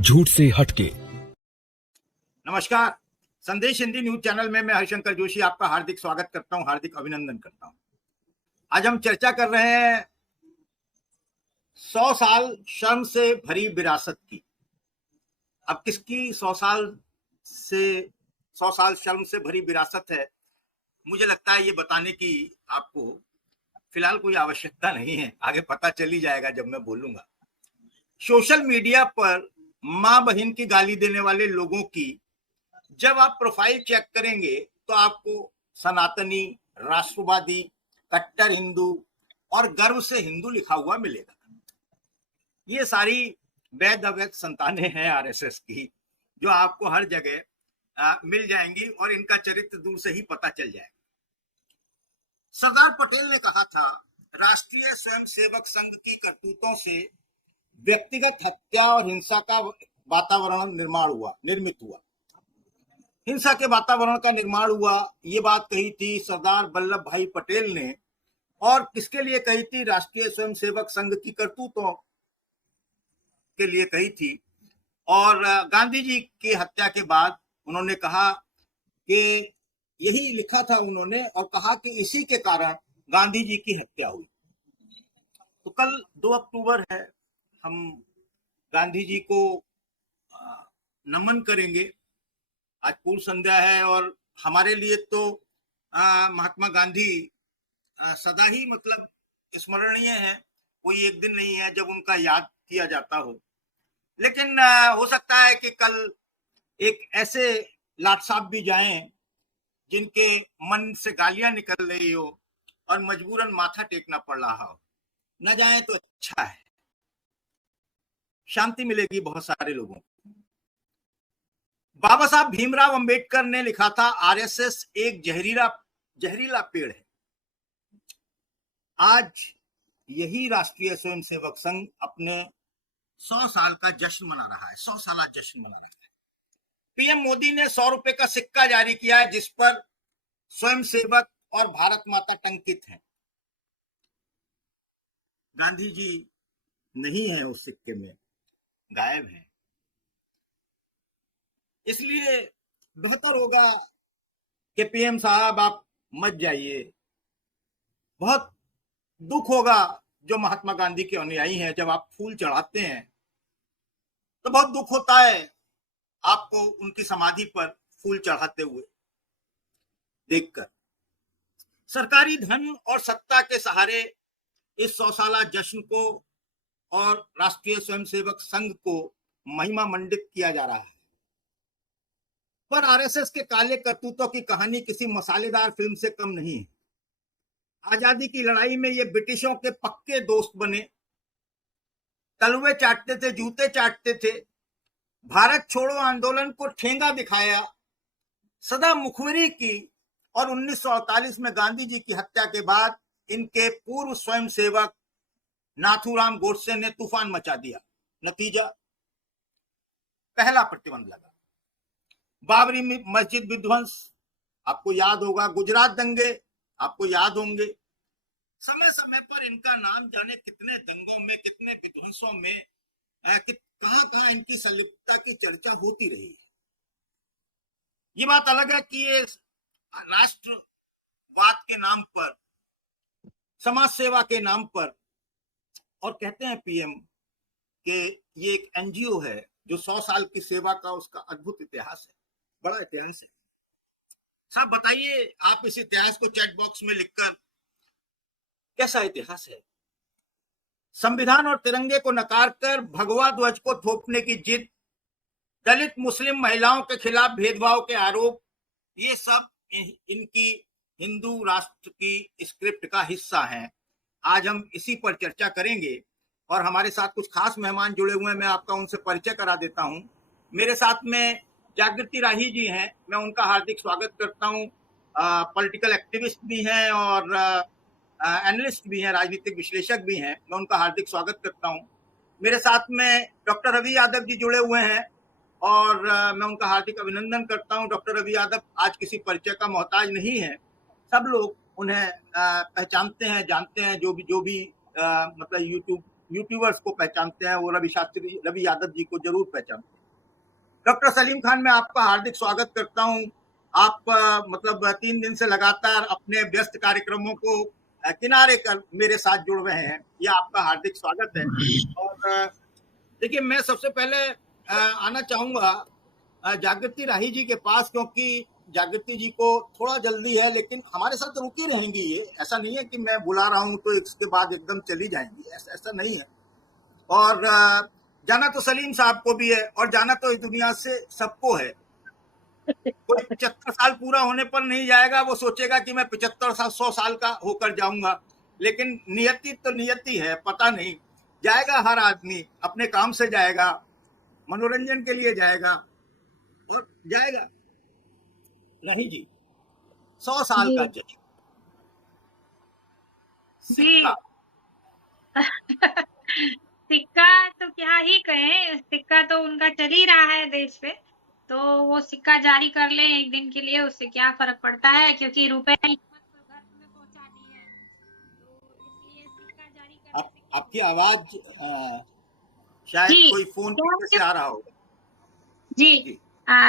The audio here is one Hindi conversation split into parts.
झूठ से हटके। नमस्कार, संदेश हिंदी न्यूज चैनल में मैं हरिशंकर जोशी आपका हार्दिक स्वागत करता हूं, हार्दिक अभिनंदन करता हूं। आज हम चर्चा कर रहे हैं 100 साल शर्म से भरी विरासत की। अब किसकी 100 साल शर्म से भरी विरासत है, मुझे लगता है ये बताने की आपको फिलहाल कोई आवश्यकता नहीं है, आगे पता चल ही जाएगा जब मैं बोलूंगा। सोशल मीडिया पर मां बहन की गाली देने वाले लोगों की जब आप प्रोफाइल चेक करेंगे तो आपको सनातनी, राष्ट्रवादी, कट्टर हिंदू और गर्व से हिंदू लिखा हुआ मिलेगा। ये सारी वैध अवैध संतानें हैं आरएसएस की, जो आपको हर जगह मिल जाएंगी और इनका चरित्र दूर से ही पता चल जाएगा। सरदार पटेल ने कहा था, राष्ट्रीय स्वयंसेवक संघ की करतूतों से व्यक्तिगत हत्या और हिंसा का वातावरण निर्मित हुआ। हिंसा के वातावरण का निर्माण हुआ, ये बात कही थी सरदार वल्लभ भाई पटेल ने। और किसके लिए कही थी? राष्ट्रीय स्वयंसेवक संघ की करतूतों के लिए कही थी। और गांधी जी की हत्या के बाद उन्होंने कहा कि यही लिखा था उन्होंने, और कहा कि इसी के कारण गांधी जी की हत्या हुई। तो कल 2 अक्टूबर है, हम गांधी जी को नमन करेंगे। आज पूर्व संध्या है और हमारे लिए तो महात्मा गांधी सदा ही मतलब स्मरणीय है। कोई एक दिन नहीं है जब उनका याद किया जाता हो। लेकिन हो सकता है कि कल एक ऐसे लाट साहब भी जाएं जिनके मन से गालियां निकल रही हो और मजबूरन माथा टेकना पड़ रहा हो। न जाए तो अच्छा है, शांति मिलेगी बहुत सारे लोगों को। बाबा साहब भीमराव अंबेडकर ने लिखा था, आरएसएस एक जहरीला पेड़ है। आज यही राष्ट्रीय स्वयंसेवक संघ अपने 100 साल का जश्न मना रहा है, 100 साल जश्न मना रहा है। पीएम मोदी ने 100 रुपए का सिक्का जारी किया है जिस पर स्वयंसेवक और भारत माता टंकित हैं। गांधी जी नहीं है उस सिक्के में, गायब है। इसलिए बेहतर होगा कि पीएम साहब आप मत जाइए। बहुत दुख होगा जो महात्मा गांधी के अनुयायी हैं, जब आप फूल चढ़ाते हैं तो बहुत दुख होता है आपको उनकी समाधि पर फूल चढ़ाते हुए देखकर। सरकारी धन और सत्ता के सहारे इस 100 साला जश्न को और राष्ट्रीय स्वयंसेवक संघ को महिमा मंडित किया जा रहा है। पर आरएसएस के काले करतूतों की कहानी किसी मसालेदार फिल्म से कम नहीं है। आजादी की लड़ाई में ये ब्रिटिशों के पक्के दोस्त बने, तलवे चाटते थे, जूते चाटते थे, भारत छोड़ो आंदोलन को ठेंगा दिखाया, सदा मुखबिरी की। और 1948 में गांधी जी की हत्या के बाद इनके पूर्व स्वयंसेवक नाथूराम गोडसे ने तूफान मचा दिया। नतीजा, पहला प्रतिबंध लगा। बाबरी मस्जिद विध्वंस आपको याद होगा, गुजरात दंगे आपको याद होंगे। समय समय पर इनका नाम जाने कितने दंगों में, कितने विध्वंसों में, कहां कहां इनकी संलिप्तता की चर्चा होती रही है। ये बात अलग है कि ये राष्ट्रवाद के नाम पर, समाज सेवा के नाम पर, और कहते हैं पीएम कि ये एक एनजीओ है जो 100 साल की सेवा का उसका अद्भुत इतिहास है, बड़ा इतिहास है। साहब बताइए आप इस इतिहास को चैट बॉक्स में लिखकर, कैसा इतिहास है? संविधान और तिरंगे को नकार कर भगवा ध्वज को थोपने की जिद, दलित मुस्लिम महिलाओं के खिलाफ भेदभाव के आरोप, ये सब इनकी हिंदू राष्ट्र की स्क्रिप्ट का हिस्सा है। आज हम इसी पर चर्चा करेंगे और हमारे साथ कुछ खास मेहमान जुड़े हुए हैं, मैं आपका उनसे परिचय करा देता हूं। मेरे साथ में जागृति राही जी हैं, मैं उनका हार्दिक स्वागत करता हूं। पॉलिटिकल एक्टिविस्ट भी हैं और एनालिस्ट भी हैं, राजनीतिक विश्लेषक भी हैं, मैं उनका हार्दिक स्वागत करता हूं। मेरे साथ में डॉक्टर रवि यादव जी जुड़े हुए हैं और मैं उनका हार्दिक अभिनंदन करता हूं। डॉक्टर रवि यादव आज किसी परिचय का मोहताज नहीं है, सब लोग उन्हें पहचानते हैं, जानते हैं, जो भी मतलब यूट्यूब यूट्यूबर्स को पहचानते हैं, वो रवि यादव जी को जरूर पहचानते हैं। डॉक्टर सलीम खान, मैं आपका हार्दिक स्वागत करता हूं। आप मतलब 3 दिन से लगातार अपने व्यस्त कार्यक्रमों को किनारे कर मेरे साथ जुड़ रहे हैं, यह आपका हार्दिक स्वागत है। और देखिए, मैं सबसे पहले आना चाहूंगा जागृति राही जी के पास, क्योंकि जागृति जी को थोड़ा जल्दी है, लेकिन हमारे साथ रुकी रहेंगी। ये ऐसा नहीं है कि मैं बुला रहा हूं तो इसके बाद एकदम चली जाएंगी, ऐसा नहीं है। और जाना तो सलीम साहब को भी है, और जाना तो इस दुनिया से सबको है। कोई 75 साल पूरा होने पर नहीं जाएगा, वो सोचेगा कि मैं 75 साल 100 साल का होकर जाऊंगा, लेकिन नियति तो नियति है, पता नहीं जाएगा। हर आदमी अपने काम से जाएगा, मनोरंजन के लिए जाएगा और जाएगा। नहीं जी, 100 साल का जज सिक्का सिक्का तो क्या ही कहें, सिक्का तो उनका चल ही रहा है देश पे, तो वो सिक्का जारी कर ले एक दिन के लिए, उससे क्या फर्क पड़ता है, क्योंकि रुपए की कीमत तो घर में पहुंचा दी है, तो इसलिए सिक्का जारी करने से आपकी आवाज शायद कोई फोन पीछे से आ रहा होगा। जी,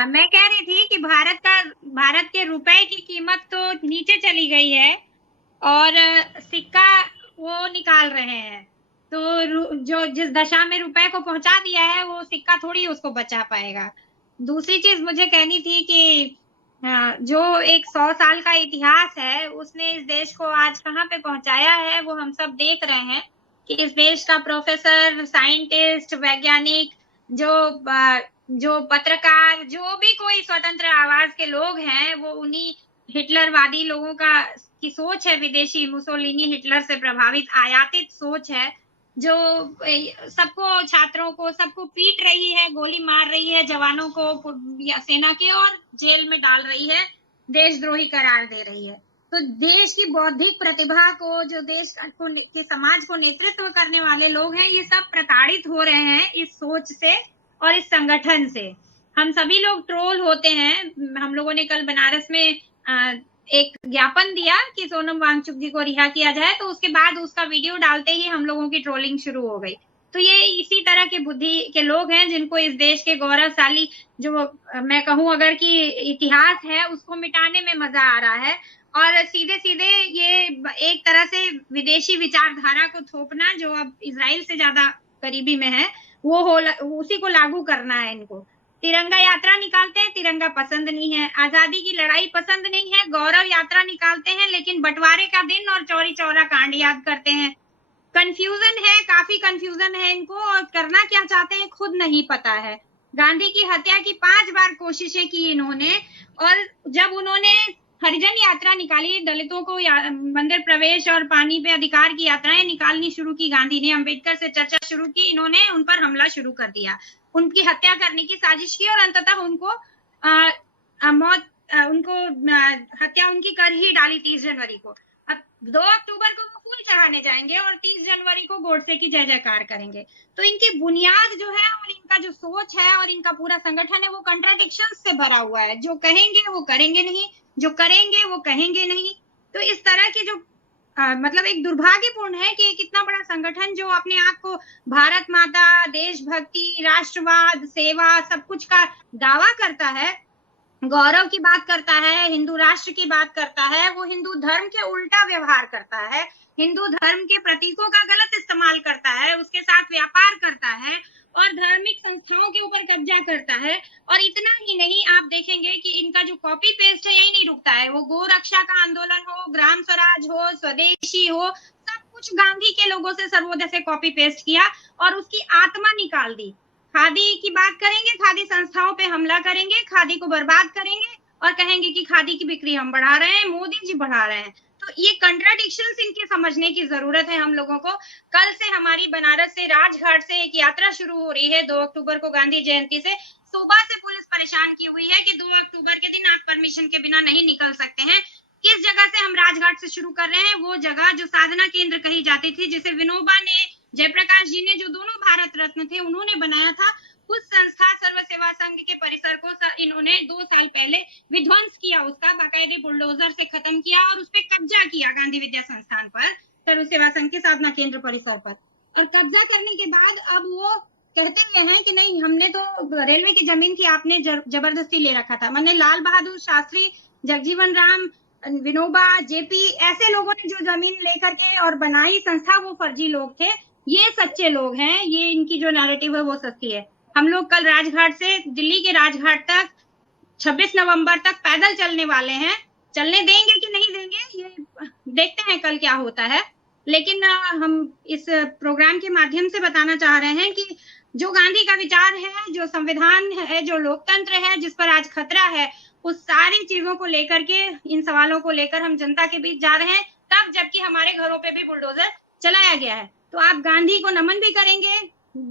मैं कह रही थी कि भारत के रुपए की कीमत तो नीचे चली गई है और सिक्का वो निकाल रहे हैं, तो जो जिस दशा में रुपए को पहुंचा दिया है वो सिक्का थोड़ी उसको बचा पाएगा। दूसरी चीज मुझे कहनी थी कि जो एक 100 साल का इतिहास है उसने इस देश को आज कहाँ पे पहुंचाया है वो हम सब देख रहे हैं कि इस देश का प्रोफेसर, साइंटिस्ट, वैज्ञानिक, जो पत्रकार, जो भी कोई स्वतंत्र आवाज के लोग हैं, वो उन्हीं हिटलरवादी लोगों की सोच है, विदेशी मुसोलिनी हिटलर से प्रभावित आयातित सोच है, जो सबको, छात्रों को, सबको पीट रही है, गोली मार रही है, जवानों को या सेना के, और जेल में डाल रही है, देशद्रोही करार दे रही है। तो देश की बौद्धिक प्रतिभा को, जो देश को के समाज को नेतृत्व करने वाले लोग हैं, ये सब प्रताड़ित हो रहे हैं इस सोच से और इस संगठन से। हम सभी लोग ट्रोल होते हैं। हम लोगों ने कल बनारस में एक ज्ञापन दिया कि सोनम वांगचुक जी को रिहा किया जाए, तो उसके बाद उसका वीडियो डालते ही हम लोगों की ट्रोलिंग शुरू हो गई। तो ये इसी तरह के बुद्धि के लोग हैं जिनको इस देश के गौरवशाली, जो मैं कहूं अगर कि इतिहास है, उसको मिटाने में मजा आ रहा है, और सीधे सीधे ये एक तरह से विदेशी विचारधारा को थोपना, जो अब इजराइल से ज्यादा करीबी में है, वो उसी को लागू करना है इनको। तिरंगा यात्रा निकालते हैं, तिरंगा पसंद नहीं है, आजादी की लड़ाई पसंद नहीं है, गौरव यात्रा निकालते हैं, लेकिन बंटवारे का दिन और चौरी चौरा कांड याद करते हैं। कंफ्यूजन है, काफी कंफ्यूजन है इनको, और करना क्या चाहते हैं खुद नहीं पता है। गांधी की हत्या की 5 बार कोशिशें की इन्होंने, और जब उन्होंने हरिजन यात्रा निकाली, दलितों को मंदिर प्रवेश और पानी पे अधिकार की यात्राएं निकालनी शुरू की गांधी ने, अंबेडकर से चर्चा शुरू की, इन्होंने उन पर हमला शुरू कर दिया, उनकी हत्या करने की साजिश की, और अंततः उनको हत्या उनकी कर ही डाली 30 जनवरी को। अब 2 अक्टूबर को वो फूल चढ़ाने जाएंगे और 30 जनवरी को गोडसे की जय जयकार करेंगे। तो इनकी बुनियाद जो है और इनका जो सोच है और इनका पूरा संगठन है, वो कंट्राडिक्शन से भरा हुआ है। जो कहेंगे वो करेंगे नहीं, जो करेंगे वो कहेंगे नहीं। तो इस तरह की जो मतलब एक दुर्भाग्यपूर्ण है कि कितना बड़ा संगठन जो अपने आप को भारत माता, देशभक्ति, राष्ट्रवाद, सेवा, सब कुछ का दावा करता है, गौरव की बात करता है, हिंदू राष्ट्र की बात करता है, वो हिंदू धर्म के उल्टा व्यवहार करता है, हिंदू धर्म के प्रतीकों का गलत इस्तेमाल करता है, उसके साथ व्यापार करता है और धार्मिक संस्थाओं के ऊपर कब्जा करता है। और इतना ही नहीं, आप देखेंगे कि इनका जो कॉपी पेस्ट है यही नहीं रुकता है। वो गो रक्षा का आंदोलन हो, ग्राम स्वराज हो, स्वदेशी हो, सब कुछ गांधी के लोगों से, सर्वोदय से कॉपी पेस्ट किया और उसकी आत्मा निकाल दी। खादी की बात करेंगे, खादी संस्थाओं पे हमला करेंगे, खादी को बर्बाद करेंगे और कहेंगे कि खादी की बिक्री हम बढ़ा रहे हैं, मोदी जी बढ़ा रहे हैं। तो ये कंट्राडिक्शंस इनके समझने की जरूरत है हम लोगों को। कल से हमारी बनारस से राजघाट से एक यात्रा शुरू हो रही है 2 अक्टूबर को, गांधी जयंती से। सुबह से पुलिस परेशान की हुई है कि 2 अक्टूबर के दिन आप परमिशन के बिना नहीं निकल सकते हैं। किस जगह से हम राजघाट से शुरू कर रहे हैं? वो जगह जो साधना केंद्र कही जाती थी, जिसे विनोबा ने, जयप्रकाश जी ने, जो दोनों भारत रत्न थे, उन्होंने बनाया था, उस संस्था सर्व सेवा संघ के परिसर को इन्होंने 2 साल पहले विध्वंस किया, उसका बाकायदे बुलडोजर से खत्म किया और उस पर कब्जा किया गांधी विद्या संस्थान पर, सर्व सेवा संघ के साधना केंद्र परिसर पर। और कब्जा करने के बाद अब वो कहते ये हैं कि नहीं, हमने तो रेलवे की जमीन थी, आपने जबरदस्ती ले रखा था। मैंने लाल बहादुर शास्त्री, जगजीवन राम, विनोबा, जेपी, ऐसे लोगों ने जो जमीन लेकर के और बनाई संस्था, वो फर्जी लोग थे। ये सच्चे लोग हैं, ये इनकी जो नैरेटिव है वो सच्ची है। हम लोग कल राजघाट से दिल्ली के राजघाट तक 26 नवंबर तक पैदल चलने वाले हैं। चलने देंगे कि नहीं देंगे ये देखते हैं कल क्या होता है। लेकिन हम इस प्रोग्राम के माध्यम से बताना चाह रहे हैं कि जो गांधी का विचार है, जो संविधान है, जो लोकतंत्र है, जिस पर आज खतरा है, उस सारी चीजों को लेकर के, इन सवालों को लेकर हम जनता के बीच जा रहे हैं, तब जबकि हमारे घरों पे भी बुलडोजर चलाया गया है। तो आप गांधी को नमन भी करेंगे,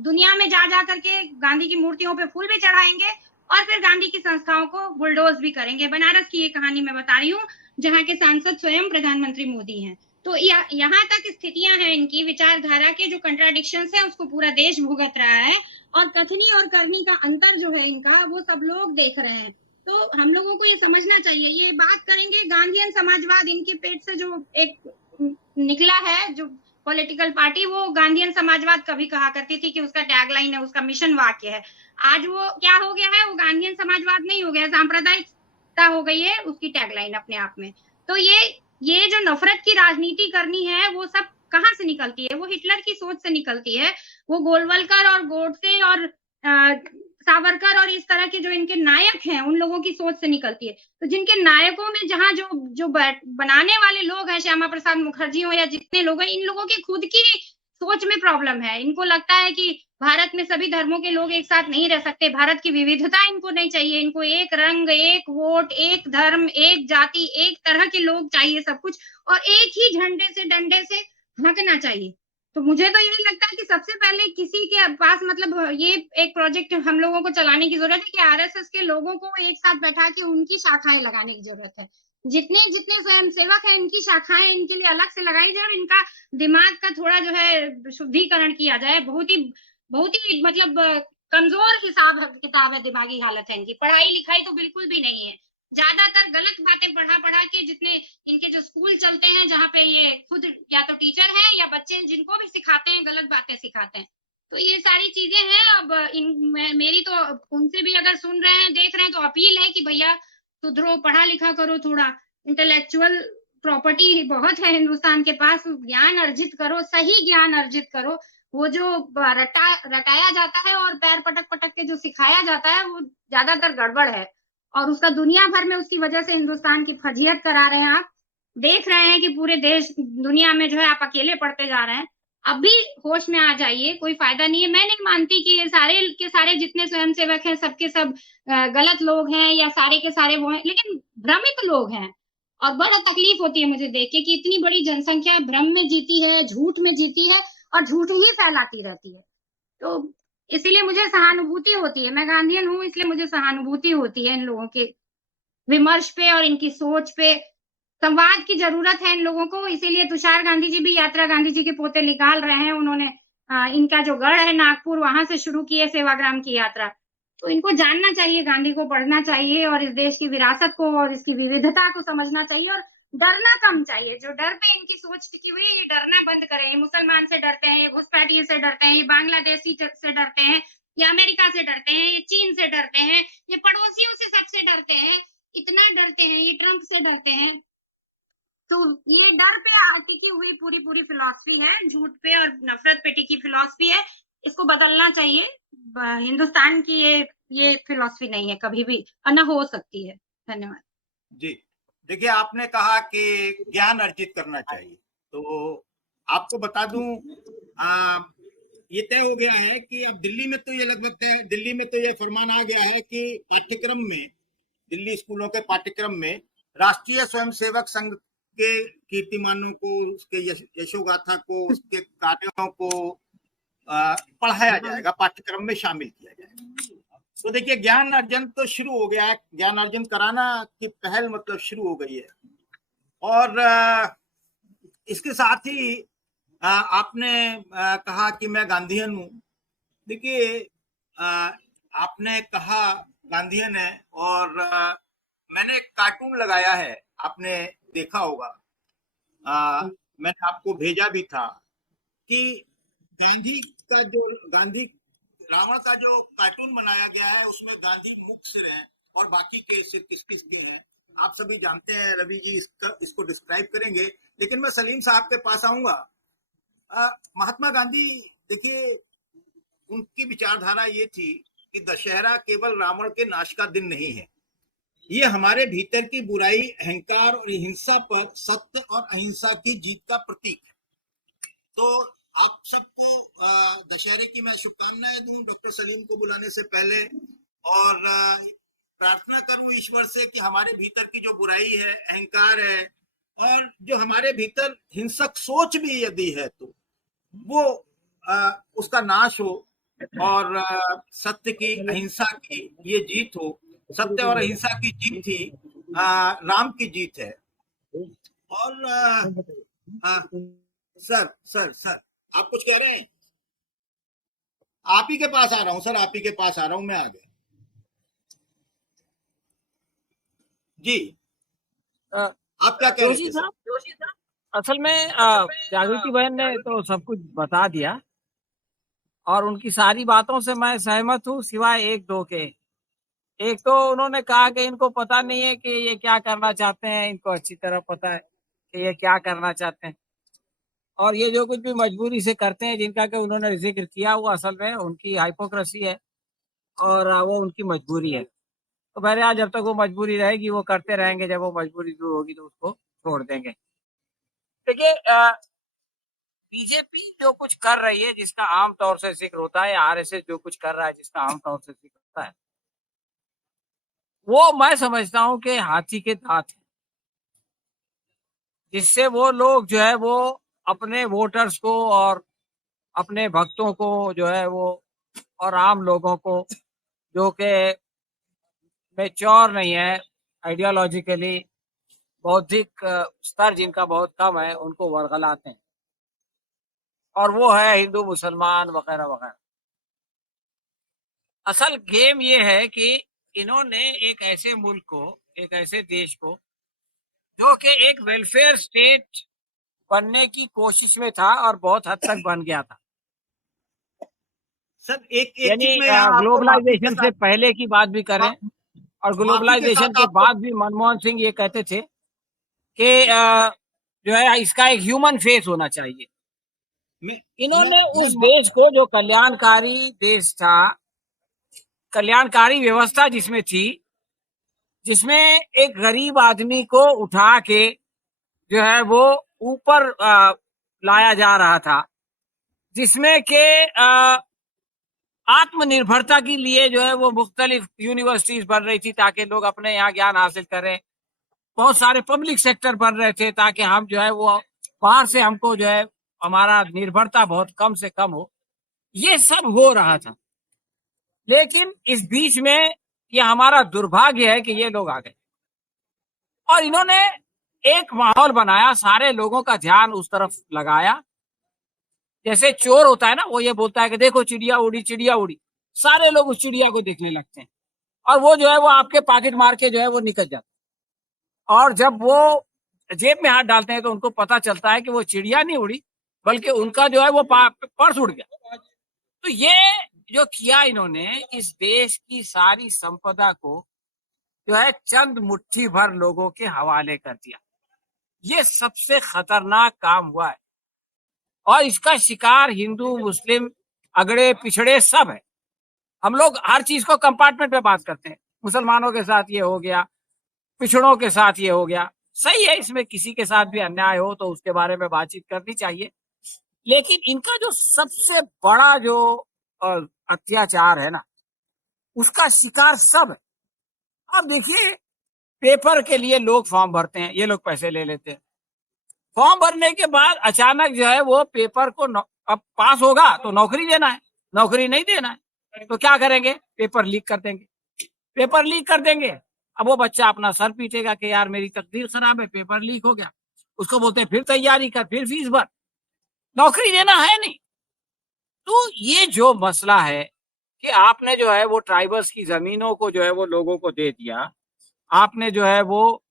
दुनिया में जा जा करके गांधी की मूर्तियों पे फूल भी चढ़ाएंगे, और फिर गांधी की संस्थाओं को बुलडोज भी करेंगे। बनारस की ये कहानी मैं बता रही हूँ, जहाँ के सांसद स्वयं प्रधानमंत्री मोदी हैं। तो यहाँ तक स्थितियां हैं इनकी विचारधारा के, जो कंट्राडिक्शंस है उसको पूरा देश भुगत रहा है, और कथनी और करनी का अंतर जो है इनका, वो सब लोग देख रहे हैं। तो हम लोगों को ये समझना चाहिए। ये बात करेंगे गांधीयन समाजवाद, इनके पेट से जो एक निकला है जो पॉलिटिकल पार्टी, वो गांधीयन समाजवाद कभी कहा करती थी कि उसका टैगलाइन है, उसका मिशन वाक्य है। आज वो क्या हो गया है, वो गांधीयन समाजवाद नहीं हो गया, सांप्रदायिकता हो गई है उसकी टैगलाइन अपने आप में। तो ये जो नफरत की राजनीति करनी है, वो सब कहाँ से निकलती है? वो हिटलर की सोच से निकलती है। वो गोलवलकर और गोडसे और सावरकर और इस तरह के जो इनके नायक हैं, उन लोगों की सोच से निकलती है। तो जिनके नायकों में जहां जो जो बनाने वाले लोग हैं, श्यामा प्रसाद मुखर्जी हो या जितने लोग हैं, इन लोगों की खुद की सोच में प्रॉब्लम है। इनको लगता है कि भारत में सभी धर्मों के लोग एक साथ नहीं रह सकते, भारत की विविधता इनको नहीं चाहिए, इनको एक रंग, एक वोट, एक धर्म, एक जाति, एक तरह के लोग चाहिए सब कुछ, और एक ही झंडे से डंडे से हाँकना चाहिए। तो मुझे तो यही लगता है कि सबसे पहले किसी के पास, मतलब ये एक प्रोजेक्ट हम लोगों को चलाने की जरूरत है कि आरएसएस के लोगों को एक साथ बैठा के उनकी शाखाएं लगाने की जरूरत है। जितने जितने स्वयं सेवक है, इनकी शाखाएं इनके लिए अलग से लगाई जाए, और इनका दिमाग का थोड़ा जो है शुद्धिकरण किया जाए। बहुत ही मतलब कमजोर हिसाब किताब है, दिमागी हालत है इनकी। पढ़ाई लिखाई तो बिल्कुल भी नहीं है, ज्यादातर गलत बातें पढ़ा पढ़ा के, जितने इनके जो स्कूल चलते हैं जहाँ पे ये खुद या तो टीचर हैं या बच्चे जिनको भी सिखाते हैं, गलत बातें सिखाते हैं। तो ये सारी चीजें हैं। अब मेरी तो उनसे भी अगर सुन रहे हैं, देख रहे हैं, तो अपील है कि भैया सुधरो, पढ़ा लिखा करो, थोड़ा इंटेलेक्चुअल प्रॉपर्टी बहुत है हिंदुस्तान के पास, ज्ञान अर्जित करो, सही ज्ञान अर्जित करो। वो जो रटाया जाता है और पैर पटक पटक के जो सिखाया जाता है, वो ज्यादातर गड़बड़ है, और उसका दुनिया भर में उसकी वजह से हिंदुस्तान की फजीहत करा रहे हैं। आप देख रहे हैं कि पूरे देश दुनिया में जो है आप अकेले पड़ते जा रहे हैं। अभी होश में आ जाइए, कोई फायदा नहीं है। मैं नहीं मानती कि ये सारे के सारे जितने स्वयंसेवक हैं सबके सब गलत लोग हैं या सारे के सारे वो हैं, लेकिन भ्रमित लोग हैं। और बड़ा तकलीफ होती है मुझे देख के कि इतनी बड़ी जनसंख्या भ्रम में जीती है, झूठ में जीती है, और झूठ ही फैलाती रहती है। तो इसीलिए मुझे सहानुभूति होती है, मैं गांधीयन हूँ इसलिए मुझे सहानुभूति होती है इन लोगों के विमर्श पे और इनकी सोच पे। संवाद की जरूरत है इन लोगों को, इसीलिए तुषार गांधी जी भी यात्रा गांधी जी के पोते निकाल रहे हैं। उन्होंने इनका जो गढ़ है नागपुर, वहां से शुरू की है सेवाग्राम की यात्रा। तो इनको जानना चाहिए, गांधी को पढ़ना चाहिए, और इस देश की विरासत को और इसकी विविधता को समझना चाहिए, और डरना कम चाहिए। जो डर पे इनकी सोच टिकी हुई है, ये डरना बंद करें। ये मुसलमान से डरते हैं, ये घुसपैठिए से डरते हैं, ये बांग्लादेशी से डरते हैं, ये अमेरिका से डरते हैं, ये चीन से डरते हैं, ये पड़ोसियों से सबसे डरते हैं, इतना डरते हैं, ये ट्रंप से डरते हैं। तो ये डर पे टिकी हुई पूरी पूरी फिलॉसफी है, झूठ पे और नफरत पे टिकी फिलॉसफी है। इसको बदलना चाहिए। हिंदुस्तान की ये फिलॉसफी नहीं है, कभी भी न हो सकती है। धन्यवाद जी। देखिए, आपने कहा कि ज्ञान अर्जित करना चाहिए, तो आपको बता दूं, ये तय हो गया है कि अब दिल्ली में तो ये लगभग दिल्ली में तो ये फरमान आ गया है कि पाठ्यक्रम में, दिल्ली स्कूलों के पाठ्यक्रम में राष्ट्रीय स्वयंसेवक संघ के कीर्तिमानों को, उसके यशोगाथा को, उसके कार्यों को पढ़ाया जाएगा, पाठ्यक्रम में शामिल किया जाएगा। तो देखिए, ज्ञान अर्जन तो शुरू हो गया है, ज्ञान अर्जन कराना की पहल मतलब शुरू हो गई है। और इसके साथ ही आपने कहा कि मैं गांधीयन हूँ। देखिए, आपने कहा गांधीयन है, और मैंने एक कार्टून लगाया है, आपने देखा होगा, मैंने आपको भेजा भी था कि गांधी रावण का जो कार्टून बनाया गया है उसमें गांधी मुख सिर है और बाकी के सिर किस किस के हैं आप सभी जानते हैं। रवि जी इसको डिस्क्राइब करेंगे, लेकिन मैं सलीम साहब के पास आऊंगा। महात्मा गांधी, देखिए, उनकी विचारधारा ये थी कि दशहरा केवल रावण के नाश का दिन नहीं है, ये हमारे भीतर की बुराई, अहंकार और हिंसा पर सत्य और अहिंसा की जीत का प्रतीक है। तो आप सबको दशहरे की मैं शुभकामनाएं दूं डॉक्टर सलीम को बुलाने से पहले, और प्रार्थना करूं ईश्वर से कि हमारे भीतर की जो बुराई है, अहंकार है, और जो हमारे भीतर हिंसक सोच भी यदि है तो वो उसका नाश हो और सत्य की, अहिंसा की ये जीत हो। सत्य और अहिंसा की जीत ही राम की जीत है। और सर आप कुछ कह रहे हैं? आप ही के पास आ रहा हूं सर, आप ही के पास आ रहा हूं, मैं आ गया जी। आप क्या कह रहे थे सर? असल में जागृति बहन ने तो सब कुछ बता दिया और उनकी सारी बातों से मैं सहमत हूँ, सिवाय एक दो के। एक तो उन्होंने कहा कि इनको पता नहीं है कि ये क्या करना चाहते हैं, इनको अच्छी तरह पता है कि ये क्या करना चाहते हैं, और ये जो कुछ भी मजबूरी से करते हैं, जिनका कि उन्होंने जिक्र किया, वो असल में उनकी हाइपोक्रेसी है और वो उनकी मजबूरी है। तो बहरहाल जब तक वो मजबूरी रहेगी वो करते रहेंगे, जब वो मजबूरी दूर होगी तो उसको छोड़ देंगे। देखिए, बीजेपी जो कुछ कर रही है जिसका आम तौर से जिक्र होता है, आरएसएस जो कुछ कर रहा है जिसका आम तौर से जिक्र होता है, वो मैं समझता हूं कि हाथी के दांत है, जिससे वो लोग जो है वो अपने वोटर्स को और अपने भक्तों को जो है वो, और आम लोगों को जो कि मैच्योर नहीं है आइडियोलॉजिकली, बौद्धिक स्तर जिनका बहुत कम है, उनको वर्गलाते हैं, और वो है हिंदू मुसलमान वगैरह वगैरह। असल गेम ये है कि इन्होंने एक ऐसे मुल्क को, एक ऐसे देश को जो कि एक वेलफेयर स्टेट बनने की कोशिश में था और बहुत हद तक बन गया था। सर एक यानी चीज में यहाँ ग्लोबलाइजेशन से पहले की बात भी करें और ग्लोबलाइजेशन के बाद भी मनमोहन सिंह ये कहते थे कि जो है इसका एक ह्यूमन फेस होना चाहिए। इन्होंने उस देश को, जो कल्याणकारी देश था, कल्याणकारी व्यवस्था जिसमें थी, जिसमें एक गरीब आदमी को उठा के जो है वो ऊपर लाया जा रहा था, जिसमें के आत्मनिर्भरता के लिए जो है वो मुख्तलिफ यूनिवर्सिटीज बन रही थी ताकि लोग अपने यहाँ ज्ञान हासिल करें, बहुत सारे पब्लिक सेक्टर बन रहे थे ताकि हम जो है वो बाहर से हमको जो है हमारा निर्भरता बहुत कम से कम हो, ये सब हो रहा था। लेकिन इस बीच में ये हमारा दुर्भाग्य है कि ये लोग आ गए और इन्होंने एक माहौल बनाया, सारे लोगों का ध्यान उस तरफ लगाया। जैसे चोर होता है ना, वो ये बोलता है कि देखो चिड़िया उड़ी, चिड़िया उड़ी, सारे लोग उस चिड़िया को देखने लगते हैं और वो जो है वो आपके पॉकेट मार के जो है वो निकल जाता है। और जब वो जेब में हाथ डालते हैं तो उनको पता चलता है कि वो चिड़िया नहीं उड़ी, बल्कि उनका जो है वो पर्स उड़ गया। तो ये जो किया इन्होंने, इस देश की सारी संपदा को जो है चंद मुट्ठी भर लोगों के हवाले कर दिया। ये सबसे खतरनाक काम हुआ है और इसका शिकार हिंदू, मुस्लिम, अगड़े पिछड़े सब है। हम लोग हर चीज को कंपार्टमेंट में बात करते हैं, मुसलमानों के साथ ये हो गया, पिछड़ों के साथ ये हो गया। सही है, इसमें किसी के साथ भी अन्याय हो तो उसके बारे में बातचीत करनी चाहिए, लेकिन इनका जो सबसे बड़ा जो अत्याचार है ना, उसका शिकार सब है। अब देखिए, पेपर के लिए लोग फॉर्म भरते हैं, ये लोग पैसे ले लेते हैं। फॉर्म भरने के बाद अचानक जो है वो पेपर को अब पास होगा तो नौकरी देना है, नौकरी नहीं देना है तो क्या करेंगे, पेपर लीक कर देंगे। पेपर लीक कर देंगे, अब वो बच्चा अपना सर पीटेगा कि यार मेरी तकदीर खराब है, पेपर लीक हो गया। उसको बोलते हैं फिर तैयारी कर, फिर फीस भर, नौकरी देना है नहीं। तो ये जो मसला है कि आपने जो है वो ट्राइबल्स की जमीनों को जो है वो लोगों को दे दिया, आपने जो है वो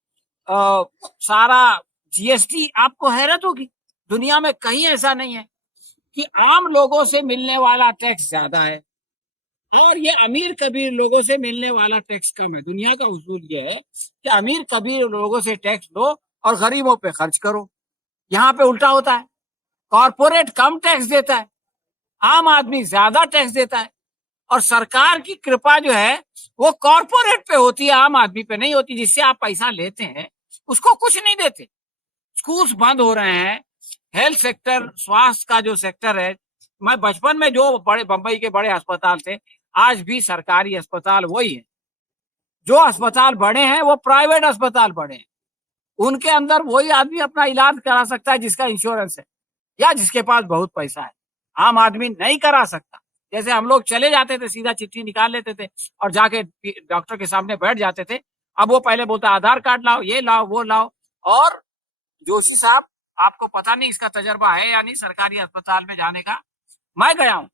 सारा जीएसटी, आपको हैरत होगी दुनिया में कहीं ऐसा नहीं है कि आम लोगों से मिलने वाला टैक्स ज्यादा है और ये अमीर कबीर लोगों से मिलने वाला टैक्स कम है। दुनिया का उसूल ये है कि अमीर कबीर लोगों से टैक्स लो और गरीबों पे खर्च करो। यहाँ पे उल्टा होता है, कॉर्पोरेट कम टैक्स देता है, आम आदमी ज्यादा टैक्स देता है और सरकार की कृपा जो है वो कॉर्पोरेट पे होती है, आम आदमी पे नहीं होती। जिससे आप पैसा लेते हैं उसको कुछ नहीं देते। स्कूल्स बंद हो रहे हैं, हेल्थ सेक्टर, स्वास्थ्य का जो सेक्टर है, मैं बचपन में जो बड़े बंबई के बड़े अस्पताल थे, आज भी सरकारी अस्पताल वही है। जो अस्पताल बड़े हैं वो प्राइवेट अस्पताल बड़े हैं, उनके अंदर वही आदमी अपना इलाज करा सकता है जिसका इंश्योरेंस है या जिसके पास बहुत पैसा है। आम आदमी नहीं करा सकता। जैसे हम लोग चले जाते थे, सीधा चिट्ठी निकाल लेते थे और जाके डॉक्टर के सामने बैठ जाते थे। अब वो पहले बोलता आधार कार्ड लाओ, ये लाओ, वो लाओ। और जोशी साहब, आपको पता नहीं इसका तजर्बा है या नहीं सरकारी अस्पताल में जाने का। मैं गया हूं,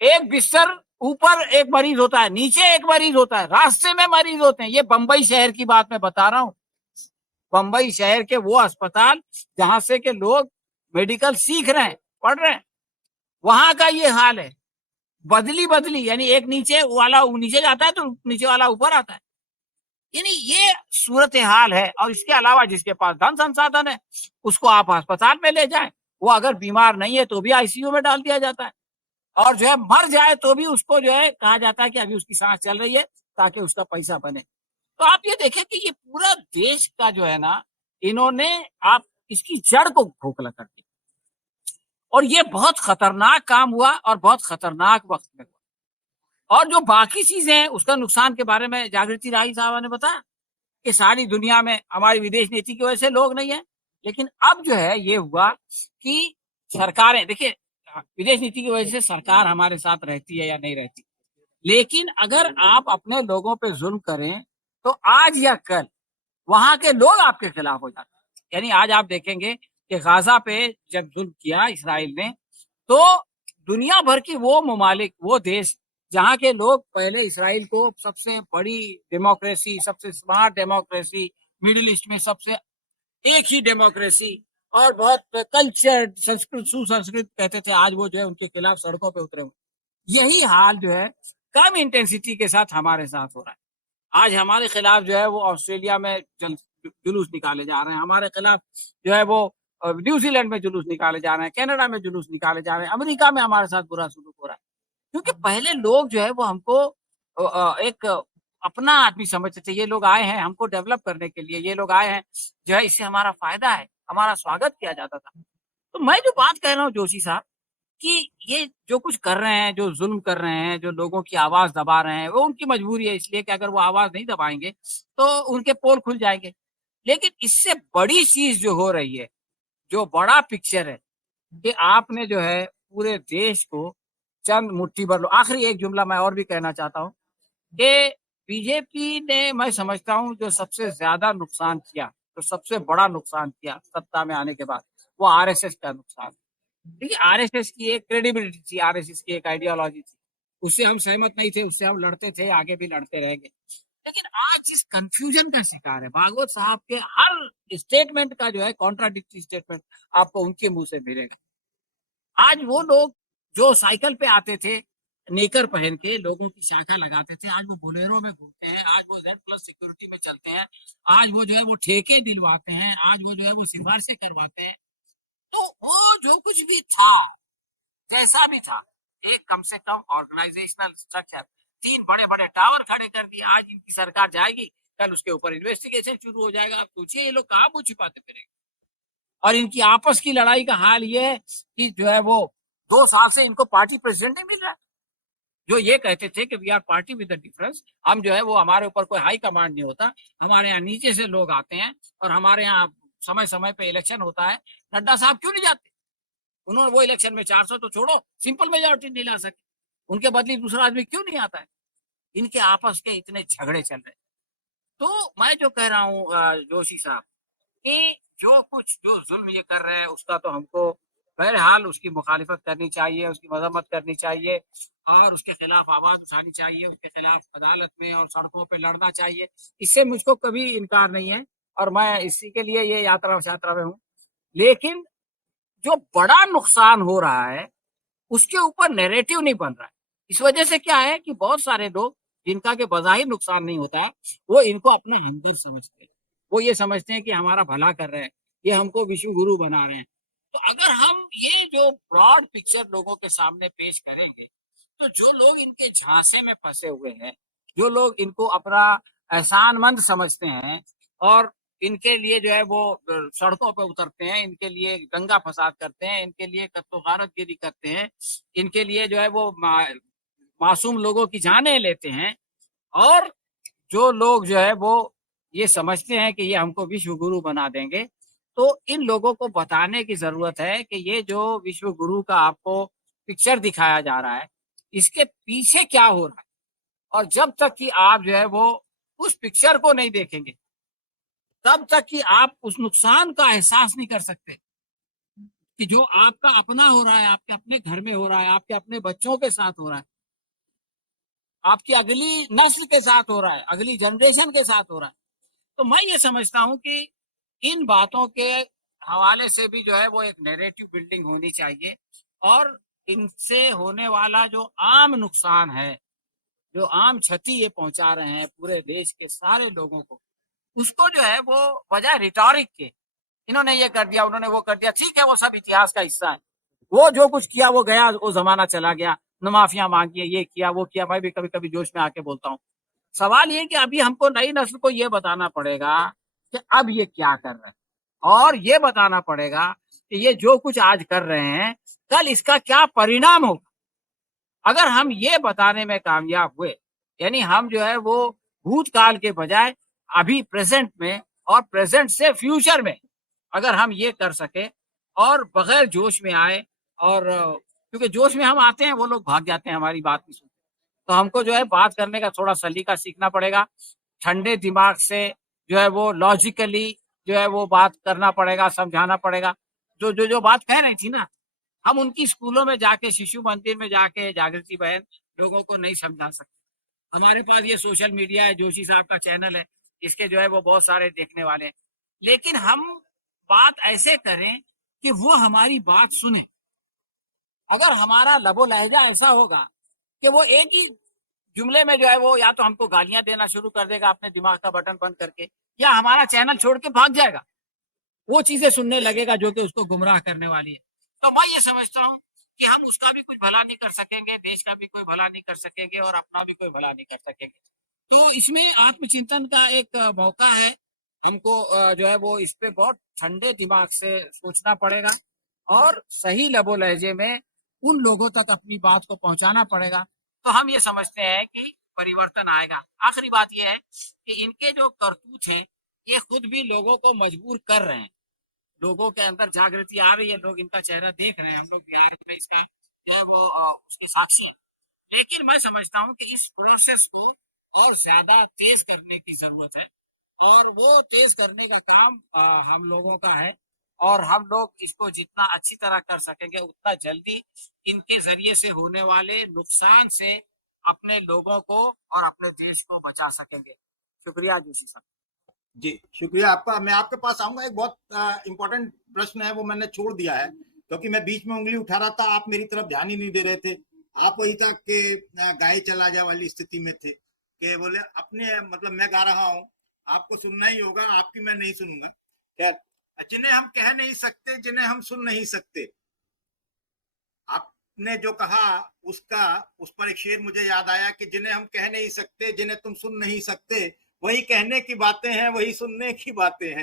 एक बिस्तर ऊपर एक मरीज होता है, नीचे एक मरीज होता है, रास्ते में मरीज होते हैं। ये बंबई शहर की बात मैं बता रहा हूं। बंबई शहर के वो अस्पताल जहां से के लोग मेडिकल सीख रहे हैं, पढ़ रहे हैं, वहां का ये हाल है। बदली यानी एक नीचे वाला नीचे जाता है तो नीचे वाला ऊपर आता है। यानी ये सूरत हाल है। और इसके अलावा जिसके पास धन संसाधन है उसको आप अस्पताल में ले जाएं, वो अगर बीमार नहीं है तो भी आईसीयू में डाल दिया जाता है और जो है मर जाए तो भी उसको जो है कहा जाता है कि अभी उसकी सांस चल रही है ताकि उसका पैसा बने। तो आप ये देखें कि ये पूरा देश का जो है ना, इन्होंने आप इसकी जड़ को खोखला कर दिया और ये बहुत खतरनाक काम हुआ और बहुत खतरनाक वक्त में हुआ। और जो बाकी चीजें हैं उसका नुकसान के बारे में जागृति राही साहब ने बताया कि सारी दुनिया में हमारी विदेश नीति की वजह से लोग नहीं है। लेकिन अब जो है ये हुआ कि सरकारें, देखिए विदेश नीति की वजह से सरकार हमारे साथ रहती है या नहीं रहती, लेकिन अगर आप अपने लोगों पे जुल्म करें तो आज या कल वहां के लोग आपके खिलाफ हो जाते हैं। यानी आज आप देखेंगे कि गाजा पे जब जुल्म किया इसराइल ने, तो दुनिया भर की वो ममालिक, वो देश जहां के लोग पहले इसराइल को सबसे बड़ी डेमोक्रेसी, सबसे स्मार्ट डेमोक्रेसी, मिडिल ईस्ट में सबसे एक ही डेमोक्रेसी और बहुत कल्चर, संस्कृत, सुसंस्कृत कहते थे, आज वो जो है उनके खिलाफ सड़कों पे उतरे हुए। यही हाल जो है कम इंटेंसिटी के साथ हमारे साथ हो रहा है। आज हमारे खिलाफ जो है वो ऑस्ट्रेलिया में जुलूस निकाले जा रहे हैं, हमारे खिलाफ जो है वो न्यूजीलैंड में जुलूस निकाले जा रहे हैं, कनाडा में जुलूस निकाले जा रहे हैं, अमेरिका में हमारे साथ बुरा सलूक हो रहा है। क्योंकि पहले लोग जो है वो हमको एक अपना आदमी समझते थे। ये लोग आए हैं हमको डेवलप करने के लिए, ये लोग आए हैं जो है इससे हमारा फायदा है, हमारा स्वागत किया जाता था। तो मैं जो बात कह रहा हूँ जोशी साहब कि ये जो कुछ कर रहे हैं, जो जुल्म कर रहे हैं, जो लोगों की आवाज दबा रहे हैं, वो उनकी मजबूरी है, इसलिए कि अगर वो आवाज नहीं दबाएंगे तो उनके पोल खुल जाएंगे। लेकिन इससे बड़ी चीज जो हो रही है, जो बड़ा पिक्चर है, कि आपने जो है पूरे देश को चंद मुट्ठी भर लो। आखिरी एक जुमला मैं और भी कहना चाहता हूँ कि बीजेपी ने, मैं समझता हूँ, जो सबसे ज्यादा नुकसान किया, जो सबसे बड़ा नुकसान किया सत्ता में आने के बाद, वो आरएसएस का नुकसान। देखिए आरएसएस की एक क्रेडिबिलिटी थी, आरएसएस की एक आइडियोलॉजी थी, उससे हम सहमत नहीं थे, उससे हम लड़ते थे, आगे भी लड़ते रहेंगे। लेकिन आज जिस कंफ्यूजन का शिकार है, भागवत साहब के हर स्टेटमेंट का जो है कॉन्ट्राडिक्टरी स्टेटमेंट आपको उनके मुंह से मिलेगा। आज वो लोग जो साइकिल पे आते थे नेकर पहन के, लोगों की शाखा लगाते थे, आज वो बोलेरो में घूमते हैं, आज वो Z+ सिक्योरिटी में चलते हैं, आज वो जो है वो ठेके दिलवाते हैं, आज वो जो है वो सिफारिशें करवाते हैं। तो वो जो कुछ भी था, जैसा भी था, एक कम से कम ऑर्गेनाइजेशनल स्ट्रक्चर, 3 बड़े बड़े टावर खड़े कर दिए। आज इनकी सरकार जाएगी, कल उसके ऊपर इन्वेस्टिगेशन शुरू हो जाएगा। आप सोचिए ये लोग कहाँ मुंह छिपाते फिरेंगे। और इनकी आपस की लड़ाई का हाल ये है कि जो है वो 2 साल से इनको पार्टी प्रेसिडेंट नहीं मिल रहा है। जो ये कहते थे कि we are party with the difference, हम जो है वो, हमारे ऊपर कोई हाई कमांड नहीं होता, हमारे यहाँ नीचे से लोग आते हैं और हमारे यहाँ समय समय पे इलेक्शन होता है। नड्डा साहब क्यों नहीं जाते? उन्होंने वो इलेक्शन में 400 तो छोड़ो, सिंपल मेजोरिटी नहीं ला सके, उनके बदले दूसरा आदमी क्यों नहीं आता है? इनके आपस के इतने झगड़े चल रहे। तो मैं जो कह रहा हूँ जोशी साहब कि जो कुछ जो जुल्म ये कर रहे हैं उसका तो हमको बहरहाल उसकी मुखालिफत करनी चाहिए, उसकी मजम्मत करनी चाहिए और उसके खिलाफ आवाज उठानी चाहिए, उसके खिलाफ अदालत में और सड़कों पे लड़ना चाहिए। इससे मुझको कभी इनकार नहीं है और मैं इसी के लिए ये यात्रा में हूँ। लेकिन जो बड़ा नुकसान हो रहा है उसके ऊपर नैरेटिव नहीं बन रहा है। इस वजह से क्या है कि बहुत सारे लोग जिनका के बज़ाहिर नुकसान नहीं होता है, वो इनको अपना हमदर्द समझते हैं। वो ये समझते हैं कि हमारा भला कर रहे हैं, ये हमको विश्व गुरु बना रहे हैं। तो अगर हम ये जो ब्रॉड पिक्चर लोगों के सामने पेश करेंगे, तो जो लोग इनके झांसे में फंसे हुए हैं, जो लोग इनको अपना एहसानमंद समझते हैं और इनके लिए जो है वो सड़कों पे उतरते हैं, इनके लिए दंगा फसाद करते हैं, इनके लिए कत्ल गारतगिरी करते हैं, इनके लिए जो है वो मासूम लोगों की जानें लेते हैं, और जो लोग जो है वो ये समझते हैं कि ये हमको विश्व गुरु बना देंगे, तो इन लोगों को बताने की जरूरत है कि ये जो विश्व गुरु का आपको पिक्चर दिखाया जा रहा है, इसके पीछे क्या हो रहा है। और जब तक कि आप जो है वो उस पिक्चर को नहीं देखेंगे, तब तक कि आप उस नुकसान का एहसास नहीं कर सकते कि जो आपका अपना हो रहा है, आपके अपने घर में हो रहा है, आपके अपने बच्चों के साथ हो रहा है, आपकी अगली नस्ल के साथ हो रहा है, अगली जनरेशन के साथ हो रहा है। तो मैं ये समझता हूं कि इन बातों के हवाले से भी जो है वो एक नैरेटिव बिल्डिंग होनी चाहिए, और इनसे होने वाला जो आम नुकसान है, जो आम क्षति ये पहुंचा रहे हैं पूरे देश के सारे लोगों को, उसको जो है वो बजाय रिटॉरिक के, इन्होंने ये कर दिया, उन्होंने वो कर दिया, ठीक है वो सब इतिहास का हिस्सा है, वो जो कुछ किया वो गया, वो जमाना चला गया, न माफिया मांगी है, ये किया वो किया। मैं भी कभी कभी जोश में आके बोलता हूँ। सवाल ये कि अभी हमको नई नस्ल को ये बताना पड़ेगा कि अब ये क्या कर रहे हैं, और ये बताना पड़ेगा कि ये जो कुछ आज कर रहे हैं कल इसका क्या परिणाम होगा। अगर हम ये बताने में कामयाब हुए, यानी हम जो है वो भूतकाल के बजाय अभी प्रेजेंट में और प्रेजेंट से फ्यूचर में अगर हम ये कर सके और बगैर जोश में आए, और क्योंकि जोश में हम आते हैं वो लोग भाग जाते हैं, हमारी बात नहीं सुनते, तो हमको जो है बात करने का थोड़ा सलीका सीखना पड़ेगा, ठंडे दिमाग से जो है वो लॉजिकली जो है वो बात करना पड़ेगा, समझाना पड़ेगा। जो बात कह रही थी ना, हम उनकी स्कूलों में जाके, शिशु मंदिर में जाके जागृति बहन लोगों को नहीं समझा सकते। हमारे पास ये सोशल मीडिया है, जोशी साहब का चैनल है, इसके जो है वो बहुत सारे देखने वाले हैं, लेकिन हम बात ऐसे करें कि वो हमारी बात सुने। अगर हमारा लबो लहजा ऐसा होगा कि वो एक ही जुमले में जो है वो या तो हमको गालियां देना शुरू कर देगा अपने दिमाग का बटन बंद करके, या हमारा चैनल छोड़ के भाग जाएगा, वो चीजें सुनने लगेगा जो कि उसको गुमराह करने वाली है। तो मैं ये समझता हूँ कि हम उसका भी कुछ भला नहीं कर सकेंगे, देश का भी कोई भला नहीं कर सकेंगे, और अपना भी कोई भला नहीं कर सकेंगे। तो इसमें आत्मचिंतन का एक मौका है, हमको जो है वो इस पे बहुत ठंडे दिमाग से सोचना पड़ेगा, और सही लबो लहजे में उन लोगों तक अपनी बात को पहुंचाना पड़ेगा। तो हम ये समझते हैं कि परिवर्तन आएगा। आखिरी बात यह है कि इनके जो करतूत हैं ये खुद भी लोगों को मजबूर कर रहे हैं, लोगों के अंदर जागृति आ रही है, लोग इनका चेहरा देख रहे हैं, हम लोग बिहार में इसका जो है वो उसके साक्षी हैं। लेकिन मैं समझता हूँ कि इस प्रोसेस को और ज्यादा तेज करने की जरूरत है, और वो तेज करने का काम हम लोगों का है, और हम लोग इसको जितना अच्छी तरह कर सकेंगे उतना जल्दी इनके जरिए से होने वाले नुकसान से अपने लोगों को और अपने देश को बचा सकेंगे। शुक्रिया जोशी साहब। जी शुक्रिया आपका। मैं आपके पास आऊंगा, एक बहुत इंपॉर्टेंट प्रश्न है, वो मैंने छोड़ दिया है क्योंकि मैं बीच में उंगली उठा रहा था, आप मेरी तरफ ध्यान ही नहीं दे रहे थे। आप वही था कि गाय चला जा वाली स्थिति में थे कि बोले अपने मतलब मैं गा रहा हूँ, आपको सुनना ही होगा, आपकी मैं नहीं सुनूंगा। खैर, जिन्हें हम कह नहीं सकते, जिन्हें हम सुन नहीं सकते, आपने जो कहा उसका उस पर एक शेर मुझे याद आया कि जिन्हें हम कह नहीं सकते, जिन्हें तुम सुन नहीं सकते, वही कहने की बातें हैं, वही सुनने की बातें हैं।